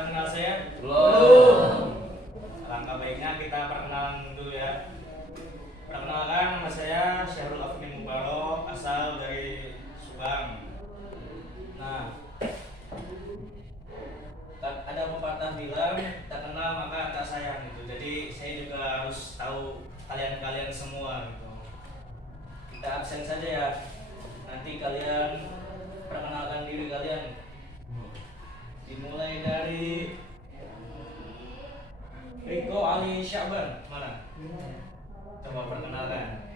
sudah kenal saya? Belum. Alangkah baiknya kita perkenalan dulu ya. Perkenalkan, nama saya Syahrul Afni Mubarok, asal dari Subang. Nah, ada pepatah bilang tak kenal maka tak sayang gitu. Jadi saya juga harus tahu kalian semua gitu. Kita absen saja ya. Nanti kalian perkenalkan diri kalian. Dimulai dari Riko Ali Syaban, mana? Coba perkenalkan.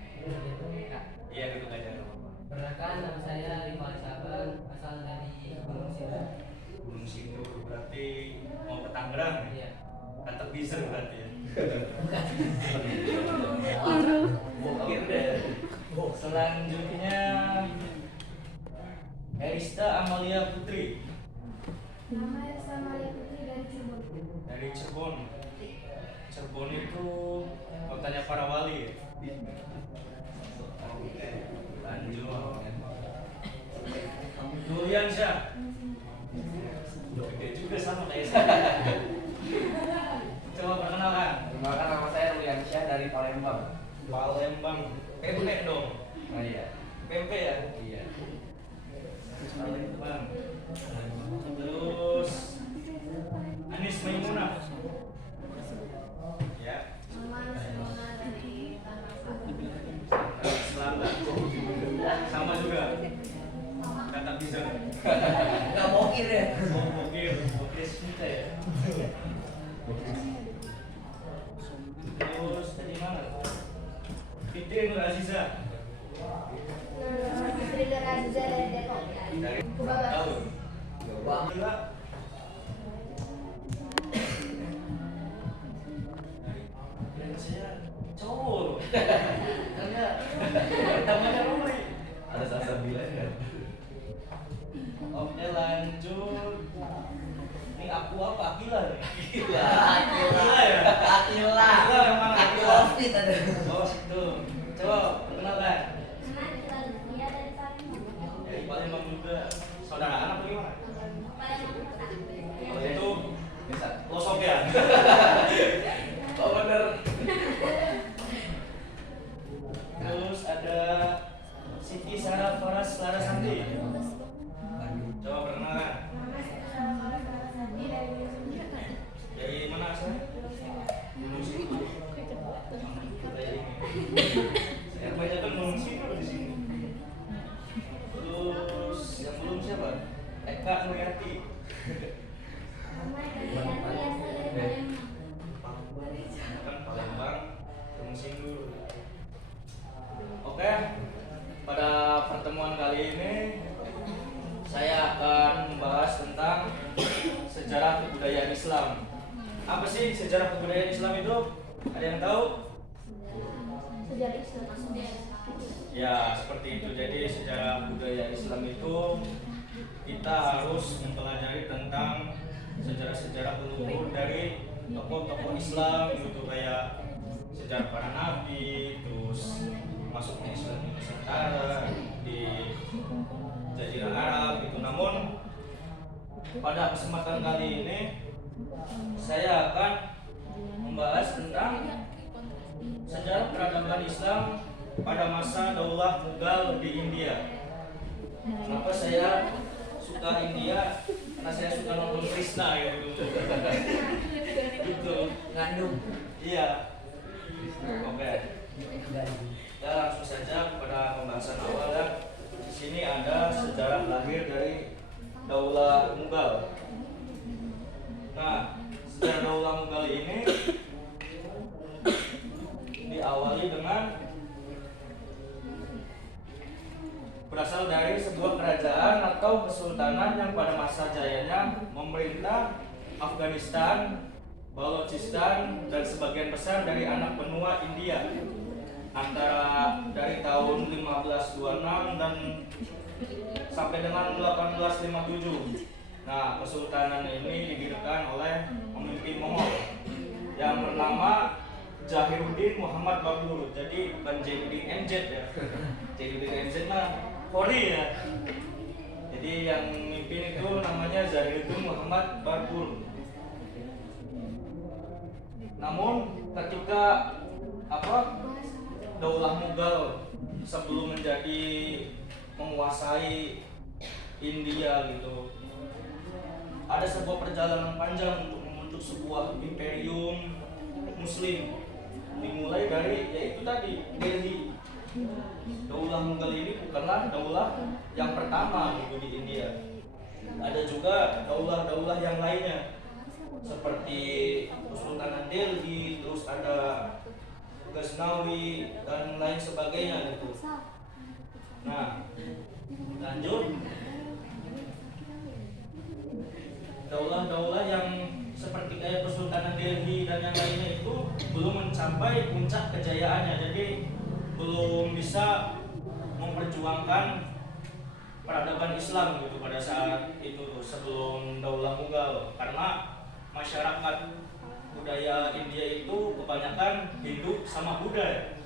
Iya, duduk aja. Perkenalkan, nama saya Riko Ali Syaban, asal dari Gunung Sindur. Gunung Sindur berarti mau ke Tangerang ya? Iya. Atau bisa berarti ya? Luru. Mungkin deh. Selanjutnya Erista Amalia Putri Nama Elsa Maria Putri dari Cirebon. dari Cirebon. Cirebon itu kotanya para wali ya? Oke, lanjut. Julian Syah. Gede juga sama kayak saya. Coba perkenalkan. Perkenalkan, nama saya Ruliansyah dari Palembang. Palembang. Pempek dong. Oh iya. Pempek ya? Iya. Palembang. Terus Anis Maimunah. Ya. Nama Simona dari Tangerang. Selatan. Sama juga. Kata bisa. Nggak bokir ya? Oh, bokir kita ya. Terus tadi mana? Fitri Nur Aziza. Istri dari Aziza dari Depok. Dari Kubabas. tahun. Gila. Dan saya cowok. Karena namanya Romy. Ada salsabilan ya? Oke, lanjut. Ini aku apa? Akila nih? Akila. Akila ya? Akila. Akila yang mana? Akila Fit ada. Oh, situ. Coba perkenalkan. Nama dia dari Palembang. Dari Palembang juga. Saudara anak apa gimana? Palembang kota. Oh, itu Bisa. losok ya? Oh bener. Terus ada Siti Sarah Faras Larasanti. Coba perkenalkan. Nama saya Farah Sandi dari Gunung Sindur. Dari mana asalnya? Gunung Sindur. Kayak ini. Saya kebanyakan Gunung Sindur di sini. Terus yang belum siapa? Eka Nuriati. Nama dari Yanti asal dari Palembang. Kan Palembang, Gunung Sindur. Oke, pada pertemuan kali ini saya akan membahas tentang sejarah kebudayaan Islam. Apa sih sejarah kebudayaan Islam itu? Ada yang tahu? Sejarah Islam. Ya, seperti itu. Jadi sejarah budaya Islam itu kita harus mempelajari tentang sejarah-sejarah leluhur dari tokoh-tokoh Islam gitu, kayak sejarah para nabi, terus masuknya Islam di Nusantara, di Jazirah Arab gitu. Namun pada kesempatan kali ini saya akan membahas tentang sejarah peradaban Islam pada masa Daulah Mughal di India. Kenapa saya suka India? Karena saya suka nonton Krishna ya gitu. Gitu. Ngandung. Iya. Oke. Kita langsung saja kepada pembahasan awal ya. Di sini ada sejarah lahir dari Daulah Mughal. Nah, sejarah Daulah Mughal ini diawali dengan berasal dari sebuah kerajaan atau kesultanan yang pada masa jayanya memerintah Afghanistan, Balochistan, dan sebagian besar dari anak benua India antara dari tahun 1526 dan sampai dengan 1857. Nah, kesultanan ini didirikan oleh pemimpin Mongol yang bernama Jahiruddin Muhammad Babur. Jadi bukan Jainuddin MZ ya. Jainuddin MZ mah Polri ya. Jadi yang memimpin itu namanya Jahiruddin Muhammad Babur. Namun ketika Daulah Mughal sebelum menjadi menguasai India gitu, ada sebuah perjalanan panjang untuk membentuk sebuah imperium Muslim, dimulai dari yaitu tadi Delhi. Daulah Mughal ini bukanlah daulah yang pertama gitu di India. Ada juga daulah-daulah yang lainnya seperti Kesultanan Delhi, terus ada Ghaznawi dan lain sebagainya gitu. Nah, lanjut. Daulah-daulah yang seperti kayak Kesultanan Delhi dan yang lainnya itu belum mencapai puncak kejayaannya, jadi belum bisa memperjuangkan peradaban Islam gitu pada saat itu sebelum Daulah Mughal, karena masyarakat budaya India itu kebanyakan Hindu sama Buddha.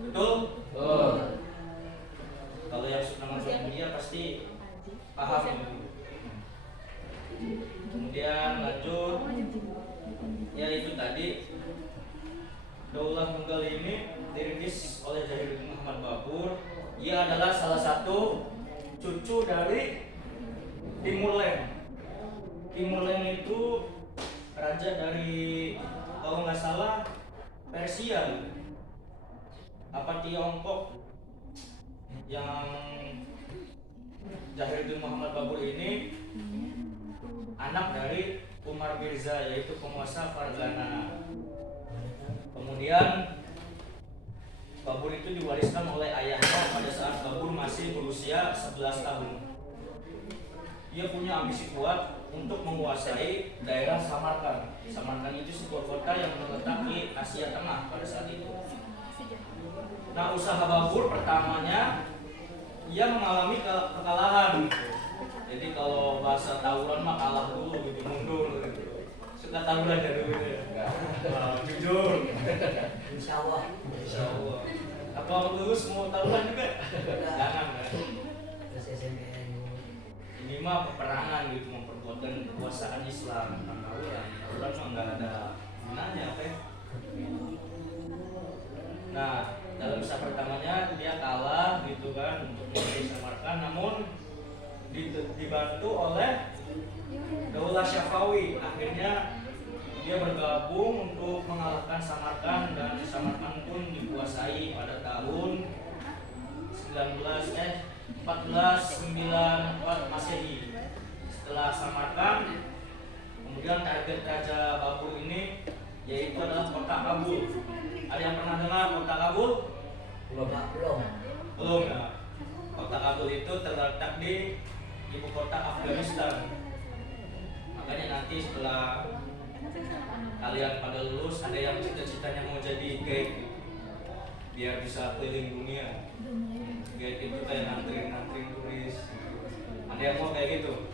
Betul? Kalau yang suka masuk India pasti paham gitu. Kemudian lanjut, yaitu tadi Daulah Mughal ini dirintis oleh Jahidudin Muhammad Babur. Ia adalah salah satu cucu dari Timur Leng. Timur Leng itu raja dari, kalau nggak salah, Persia apa Tiongkok. Yang Jahidudin Muhammad Babur ini anak dari Umar Mirza, yaitu penguasa Fargana. Kemudian Babur itu diwariskan oleh ayahnya pada saat Babur masih berusia 11 tahun. Ia punya ambisi kuat untuk menguasai daerah Samarkand. Samarkand itu sebuah kota yang terletak di Asia Tengah pada saat itu. Nah, usaha Babur pertamanya ia mengalami kekalahan. Jadi kalau bahasa tawuran mah kalah dulu gitu, mundur gitu. Suka tawuran ya dulu ya? Jujur. Insya Allah. Apa lulus mau tawuran juga? Jangan kan? Terus SMP. Ini mah peperangan gitu, memperkuatkan kekuasaan Islam. Tawuran mah nggak ada gunanya, oke? Nah, dalam usaha pertamanya dia kalah gitu kan untuk menjadi Samarkand, namun dibantu oleh Daulah Syafawi. Akhirnya dia bergabung untuk mengalahkan Samarkand, dan Samarkand pun dikuasai pada tahun 1494 Masehi. Setelah Samarkand, kemudian target Raja Babur ini yaitu adalah kota Kabul. Ada yang pernah dengar kota Kabul? Belum ya. Kota Kabul itu terletak di ibu kota Afghanistan. Makanya nanti setelah kalian pada lulus, ada yang cita-citanya mau jadi guide biar bisa keliling dunia. Guide itu kayak nganterin turis. Ada yang mau kayak gitu?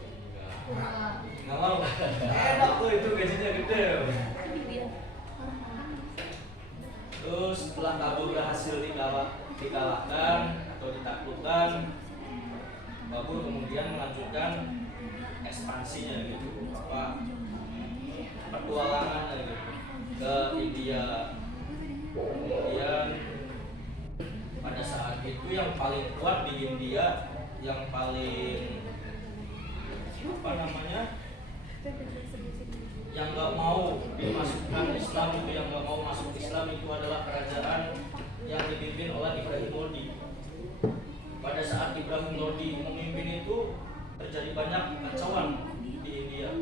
Nggak mau? Enak tuh, itu gajinya gede. Terus setelah Kabul berhasil dikalahkan atau ditaklukkan, Babur kemudian melanjutkan ekspansinya gitu, petualangan gitu ke India. Kemudian pada saat itu yang paling kuat di India, yang paling yang nggak mau dimasukkan Islam itu, yang nggak mau masuk Islam itu adalah kerajaan yang dipimpin oleh Ibrahim Lodi. Pada saat Ibrahim Lodi memimpin itu terjadi banyak kacauan di India,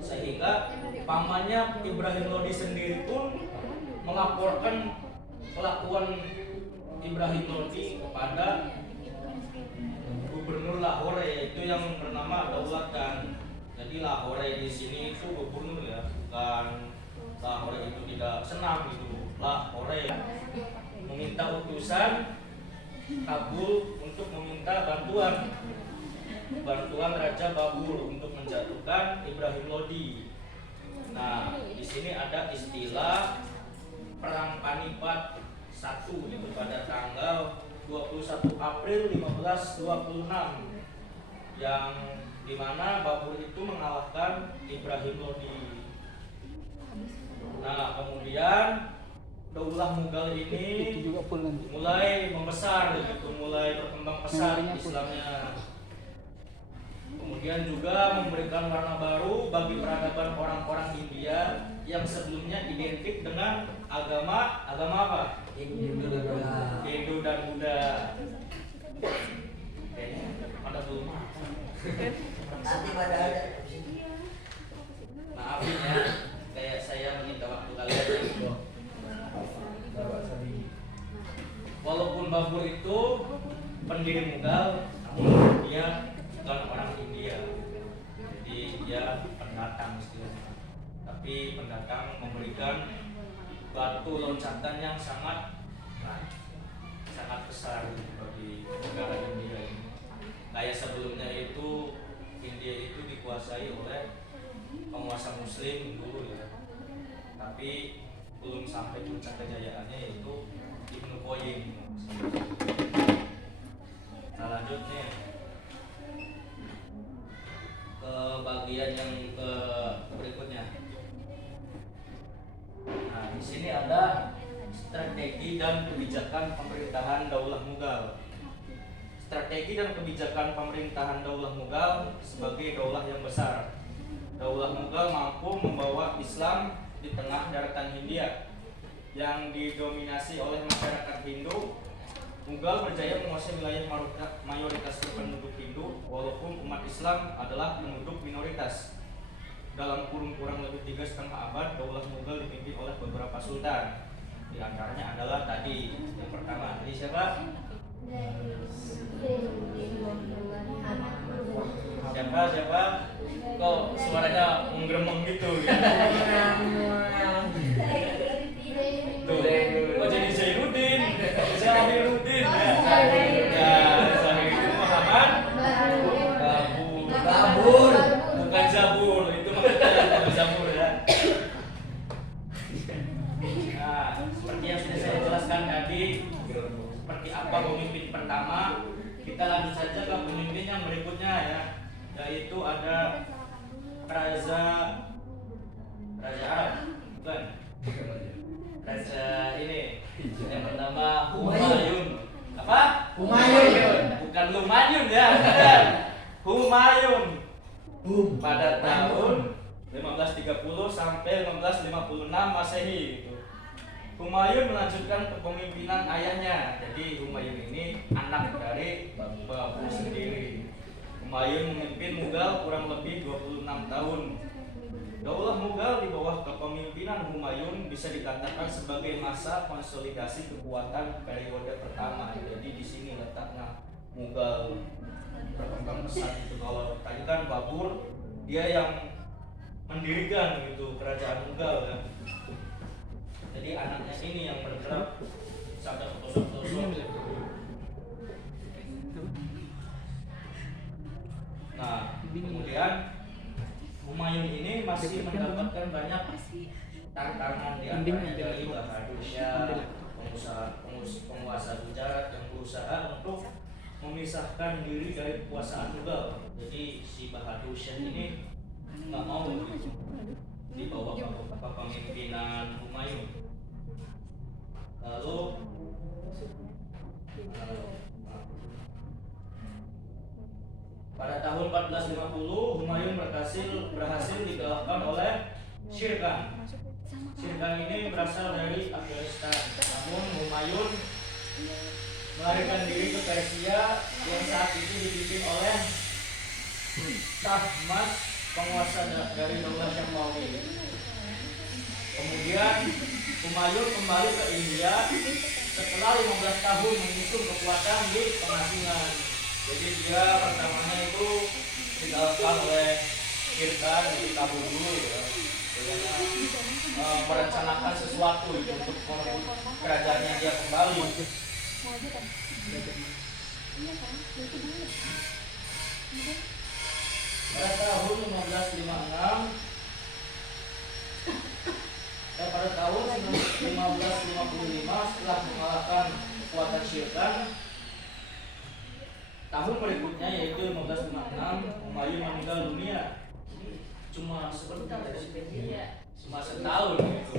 sehingga pamannya Ibrahim Lodi sendiri pun melaporkan kelakuan Ibrahim Lodi kepada gubernur Lahore, yaitu yang bernama Daulat Khan. Jadi Lahore di sini itu gubernur ya, bukan Lahore itu tidak senang gitu. Lahore meminta utusan Kabul untuk meminta bantuan Raja Babur untuk menjatuhkan Ibrahim Lodi. Nah, di sini ada istilah Perang Panipat 1 itu pada tanggal 21 April 1526, yang dimana Babur itu mengalahkan Ibrahim Lodi. Nah, kemudian Daulah Mughal ini mulai membesar gitu, mulai berkembang pesat Islamnya. Kemudian juga memberikan warna baru bagi peradaban orang-orang India yang sebelumnya identik dengan agama apa? Hindu dan Buddha. Kayaknya ada belum. Maafin ya, kayak saya meminta waktu kalian ya. Walaupun Babur itu pendiri Mughal, namun dia bukan orang India. Jadi dia pendatang istilahnya. Tapi pendatang memberikan batu loncatan yang sangat besar bagi negara India ini. Kayak sebelumnya itu India itu dikuasai oleh penguasa Muslim dulu ya. Tapi belum sampai puncak kejayaannya yaitu Ibnu Qayyim. Nah, lanjut nih ke bagian yang berikutnya. Nah, di sini ada strategi dan kebijakan pemerintahan Daulah Mughal. Strategi dan kebijakan pemerintahan Daulah Mughal sebagai daulah yang besar. Daulah Mughal mampu membawa Islam di tengah daratan Hindia yang didominasi oleh masyarakat Hindu. Mughal berjaya menguasai wilayah mayoritas penduduk Hindu, walaupun umat Islam adalah penduduk minoritas. Dalam kurang lebih 3,5 abad, Daulah Mughal dipimpin oleh beberapa sultan. Di antaranya adalah tadi yang pertama, ini siapa? Siapa? Kok suaranya menggeremeng gitu? Tuh, kok jadi Zainuddin? Zainuddin ya. Zainuddin Muhammad Babur. Bukan Zabur, itu maksudnya bukan Zabur ya. Nah, seperti yang sudah saya jelaskan tadi, seperti apa pemimpin pertama, kita lanjut saja ke pemimpin yang berikutnya ya, yaitu ada Raja Arab, bukan? Raja ini yang pertama Humayun. Apa? Humayun. Bukan Lumayun ya, bukan. Humayun. Pada tahun 1530 sampai 1556 Masehi gitu. Humayun melanjutkan kepemimpinan ayahnya. Jadi Humayun ini anak dari Babur sendiri. Humayun memimpin Mughal kurang lebih 26 tahun. Daulah Mughal di bawah kepemimpinan Humayun bisa dikatakan sebagai masa konsolidasi kekuatan periode pertama. Jadi di sini letaknya Mughal berkembang pesat itu. Kalau tadi kan Babur dia yang mendirikan gitu kerajaan Mughal ya. Jadi anaknya ini yang bergerak sampai ke pelosok-pelosok. Nah, kemudian Humayun ini masih mendapatkan banyak tantangan di antaranya dari Bahadur Shah, penguasa Gujarat yang berusaha untuk memisahkan diri dari kekuasaan Mughal. Jadi si Bahadur Shah ini nggak mau gitu di bawah kepemimpinan Humayun. Lalu pada tahun 1450 Humayun berhasil dikalahkan oleh Sher Khan. Sher Khan ini berasal dari Afghanistan. Namun Humayun melarikan diri ke Persia yang saat itu dipimpin oleh Tahmasp, penguasa dari Daulah Syafawi. Kemudian Humayun kembali ke India setelah 15 tahun mengusung kekuatan di pengasingan. Jadi dia pertamanya itu dikalahkan oleh Sher Khan di Kabul dulu ya. Merencanakan sesuatu itu untuk merebut kerajaannya dia kembali. Pada tahun 1556 pada tahun 1555 setelah mengalahkan kekuatan Sher Khan, tahun berikutnya yaitu 1556 Humayun meninggal dunia. Cuma sebentar, cuma setahun gitu.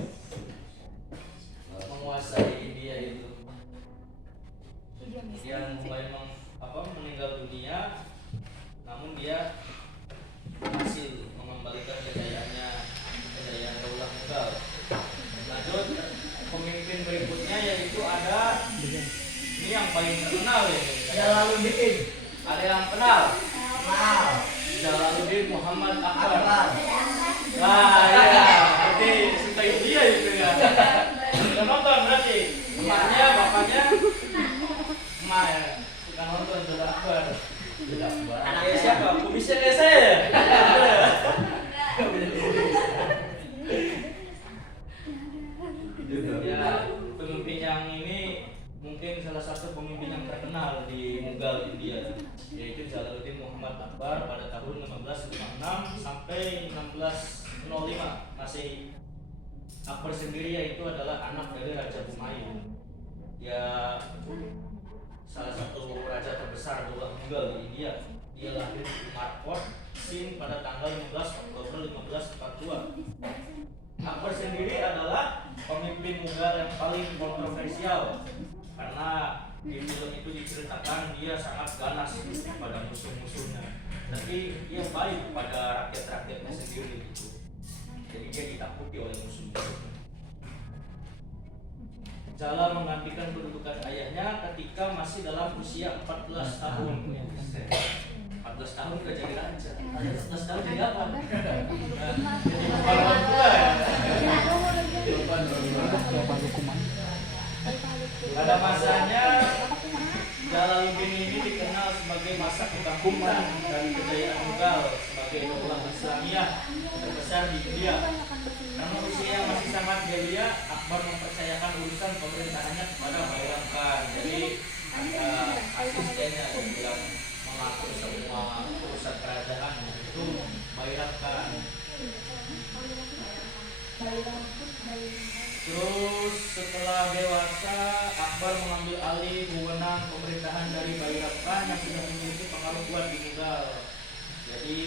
1505 Masehi. Akbar sendiri yaitu adalah anak dari Raja Humayun. Ya, salah satu raja terbesar Daulah Mughal di India. Dia lahir di Umarkot, Sindh pada tanggal 15 Oktober 1542. Akbar sendiri adalah pemimpin Mughal yang paling kontroversial karena di film itu diceritakan dia sangat ganas pada musuh-musuhnya, tapi dia baik pada rakyat-rakyatnya sendiri gitu. Jadi dia ditakuti oleh musuh-musuhnya. Jala menggantikan kedudukan ayahnya ketika masih dalam usia 14 tahun. 14 tahun udah jadi raja. 14 tahun jadi apa? Nah, jadi kepala orang tua ya. Pada masanya Jalaluddin ini dikenal sebagai masa kebangkitan dan kejayaan Mughal sebagai daulah Islamiyah terbesar di India. Karena usia yang masih sangat belia, Akbar mempercayakan urusan pemerintahannya kepada Bairam Khan. Jadi ada asistennya yang mengatur semua urusan kerajaan, itu Bairam Khan. Terus setelah dewasa, Akbar mengambil alih wewenang pemerintahan dari Bairam Khan yang sudah memiliki pengaruh kuat di Mughal. Jadi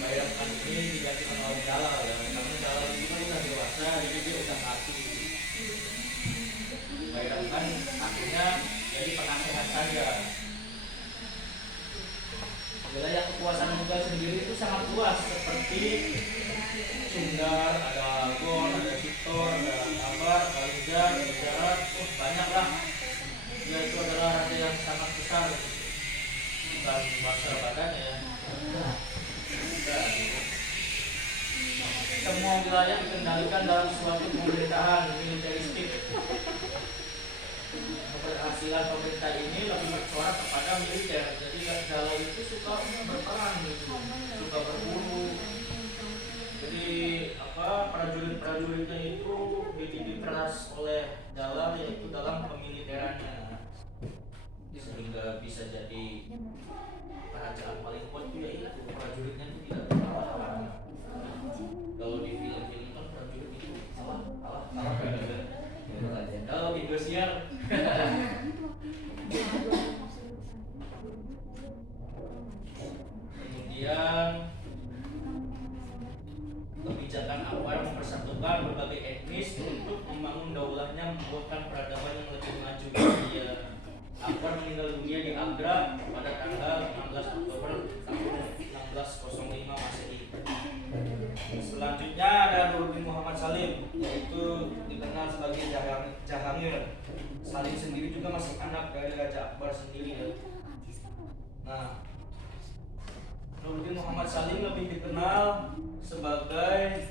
Bairam Khan ini digantikan oleh Jalal ya, karena Jalal itu kan udah dewasa, jadi dia udah mati. Bairam Khan akhirnya jadi penasehat saja. Wilayah kekuasaan Mughal sendiri itu sangat luas, seperti Sundar, ada Gon, ada Chitor, ada Akbar, Kalinjar, Gujarat, banyak lah. Dia itu adalah raja yang sangat besar, bukan bangsa badannya ya. Semua wilayah dikendalikan dalam suatu pemerintahan militeristik. Keberhasilan pemerintah ini lebih bercorak kepada militer. Jadi Jala itu suka berperang gitu, suka berburu. Jadi prajurit-prajuritnya itu dididik keras oleh Jala, yaitu dalam pemiliterannya, sehingga bisa jadi kerajaan paling kuat juga itu prajuritnya itu tidak kalah. Kalau di film-film kan prajurit itu kalah. Kalau Indosiar kemudian kebijakan Akbar mempersatukan berbagai etnis untuk membangun daulahnya, membuatkan peradaban yang lebih maju. Akbar meninggal dunia di Agra pada tanggal 16 Oktober tahun 1605 Masehi. Selanjutnya ada Nuruddin Muhammad Salim, yaitu dikenal sebagai Jahangir. Salim sendiri juga masih anak dari Raja Akbar sendiri ya. Nah, Nuruddin Muhammad Salim lebih dikenal sebagai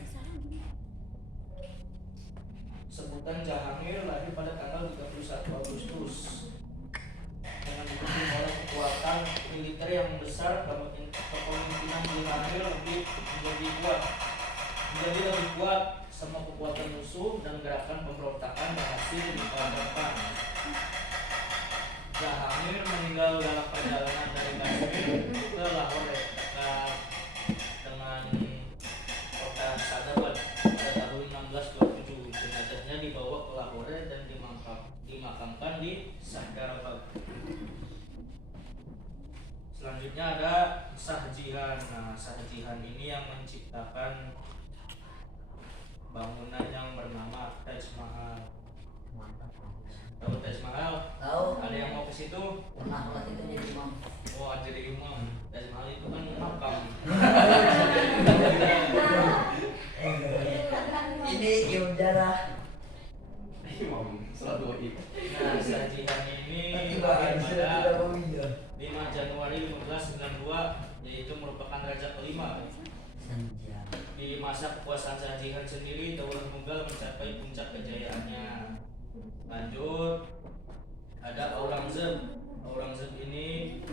sebutan Jahangir, lahir pada tanggal 31 Agustus. Dengan didukung oleh kekuatan militer yang besar, kepemimpinan Jahangir menjadi lebih kuat. Semua kekuatan musuh dan gerakan pemberontakan berhasil dipadamkan. Jahangir meninggal dalam perjalanan dari Kashmir ke Lahore dekat dengan kota Sadabad pada tahun 1627. Jenazahnya dibawa ke Lahore dan dimakamkan di Sahdarabad. Selanjutnya ada Shahjihan. Nah, Shahjihan ini yang menciptakan bangunan yang bernama Taj Mahal. Tahu Taj Mahal? Tahu. Ada yang mau ke situ? Pernah itu jadi imam. Oh, jadi imam. Taj Mahal itu kan makam. Ini ilmu darah. Imam sholat dua itu. Nah, Shahjihan ini lahir pada 5 Januari 1592, yaitu merupakan raja kelima. Di masa kekuasaan Shahjihan sendiri, Daulah Mughal mencapai puncak kejayaannya. Lanjut, ada Aurangzeb. Aurangzeb ini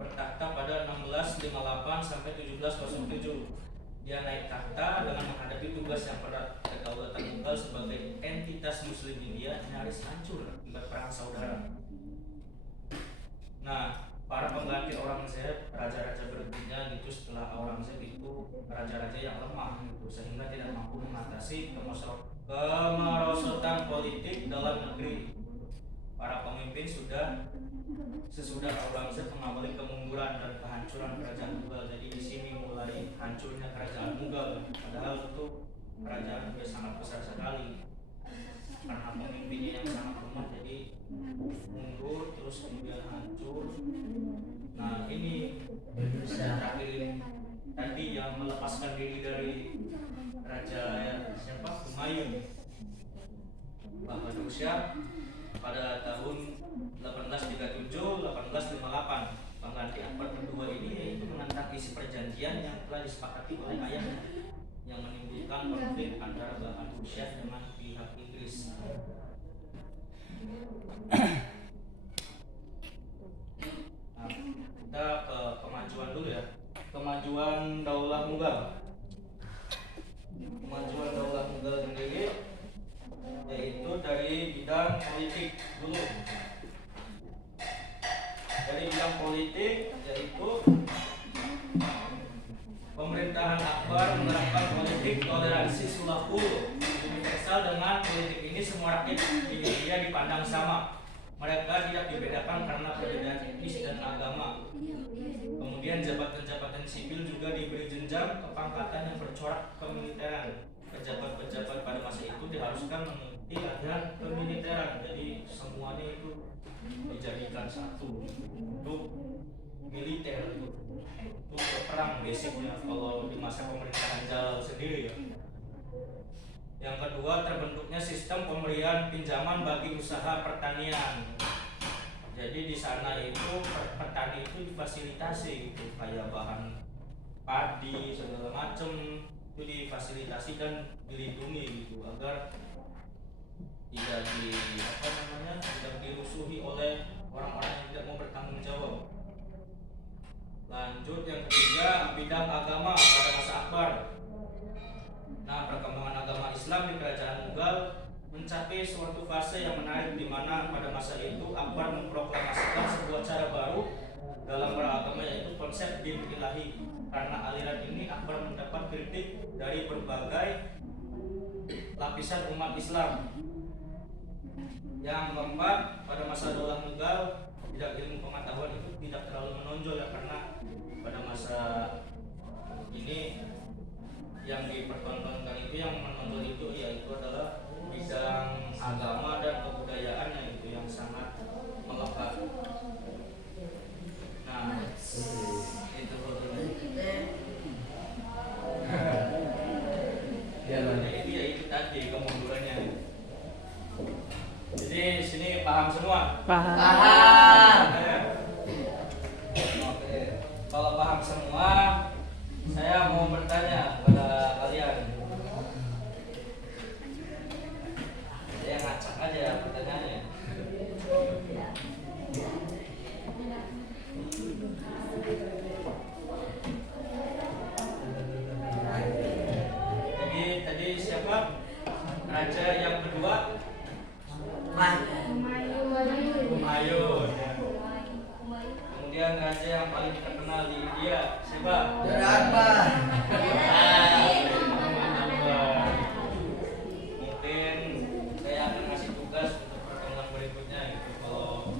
bertakhta pada 1658 sampai 1707. Dia naik tahta dengan menghadapi tugas yang berat. Kedaulatan Mughal sebagai entitas Muslim India nyaris hancur akibat perang saudara. Nah, para pengganti Aurangzeb, raja-raja berikutnya gitu setelah Aurangzeb itu raja-raja yang lemah gitu, sehingga tidak mampu mengatasi kemerosotan politik dalam negeri. Para pemimpin sesudah Aurangzeb mengawali kemunduran dan kehancuran kerajaan Mughal. Jadi di sini mulai hancurnya kerajaan Mughal, padahal itu kerajaan sudah sangat besar sekali. Karena pemimpinnya yang sangat lemah, jadi mundur terus kemudian hancur. Nah ini terakhir ini tadi yang melepaskan diri dari raja siapa? Humayun Bahadur Shah pada tahun 1837-1858. Pengganti Akbar kedua ini yaitu menentang isi perjanjian yang telah disepakati oleh ayahnya, yang menimbulkan konflik antara Bahadur Shah dengan pihak Inggris. Nah, kita ke kemajuan dulu ya. Kemajuan Daulah Mughal. Kemajuan Daulah Mughal sendiri yaitu dari bidang politik dulu. Dari bidang politik yaitu pemerintahan Akbar menerapkan politik toleransi sulhul universal. Dengan politik ini semua rakyat di India dipandang sama. Mereka tidak dibedakan karena perbedaan etnis dan agama. Kemudian jabatan-jabatan sipil juga diberi jenjang kepangkatan yang bercorak kemiliteran. Pejabat-pejabat pada masa itu diharuskan mengikuti latihan kemiliteran. Jadi semuanya itu dijadikan satu untuk militer, untuk berperang basicnya kalau di masa pemerintahan Jalal sendiri ya. Yang kedua, terbentuknya sistem pemberian pinjaman bagi usaha pertanian. Jadi di sana itu petani itu difasilitasi gitu, kayak bahan padi segala macam itu difasilitasi dan dilindungi gitu agar tidak tidak dirusuhi oleh orang-orang yang tidak mau bertanggung jawab. Lanjut yang ketiga, bidang agama pada masa Akbar. Nah, perkembangan agama Islam di kerajaan Mughal mencapai suatu fase yang menarik, di mana pada masa itu Akbar memproklamasikan sebuah cara baru dalam beragama, yaitu konsep din ilahi. Karena aliran ini Akbar mendapat kritik dari berbagai lapisan umat Islam. Yang keempat, pada masa Daulah Mughal tidak ilmu pengetahuan itu tidak terlalu menonjol ya, karena pada masa ini yang dipertontonkan itu, yang menonjol itu yaitu adalah bidang agama dan kebudayaannya itu yang sangat melekat. Nah, itu jadi ya itu tadi kemundurannya. Jadi sini paham semua? Paham. Oke. Kalau paham semua, saya mau bertanya kepada kalian. Saya ngacak aja pertanyaannya. Jadi tadi siapa? Raja yang kedua? Humayun. Kemudian raja yang paling terkenal di India siapa? Akbar. Mungkin saya akan ngasih tugas untuk pertemuan berikutnya gitu, kalau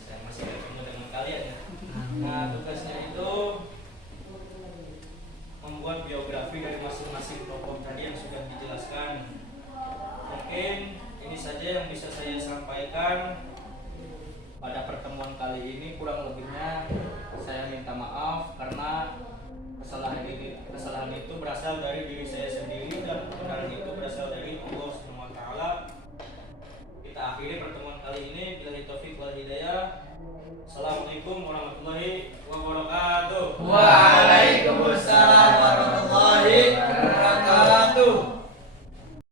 saya masih ketemu dengan kalian ya. Nah, tugasnya itu membuat biografi dari masing-masing tokoh tadi yang sudah dijelaskan. Mungkin ini saja yang bisa saya sampaikan pada pertemuan kali ini. Kurang lebihnya saya minta maaf karena kesalahan itu berasal dari diri saya sendiri dan kebenaran itu berasal dari Allah Subhanahu wa taala. Kita akhiri pertemuan kali ini. Billahi taufik wal hidayah. Assalamualaikum warahmatullahi wabarakatuh. Waalaikumsalam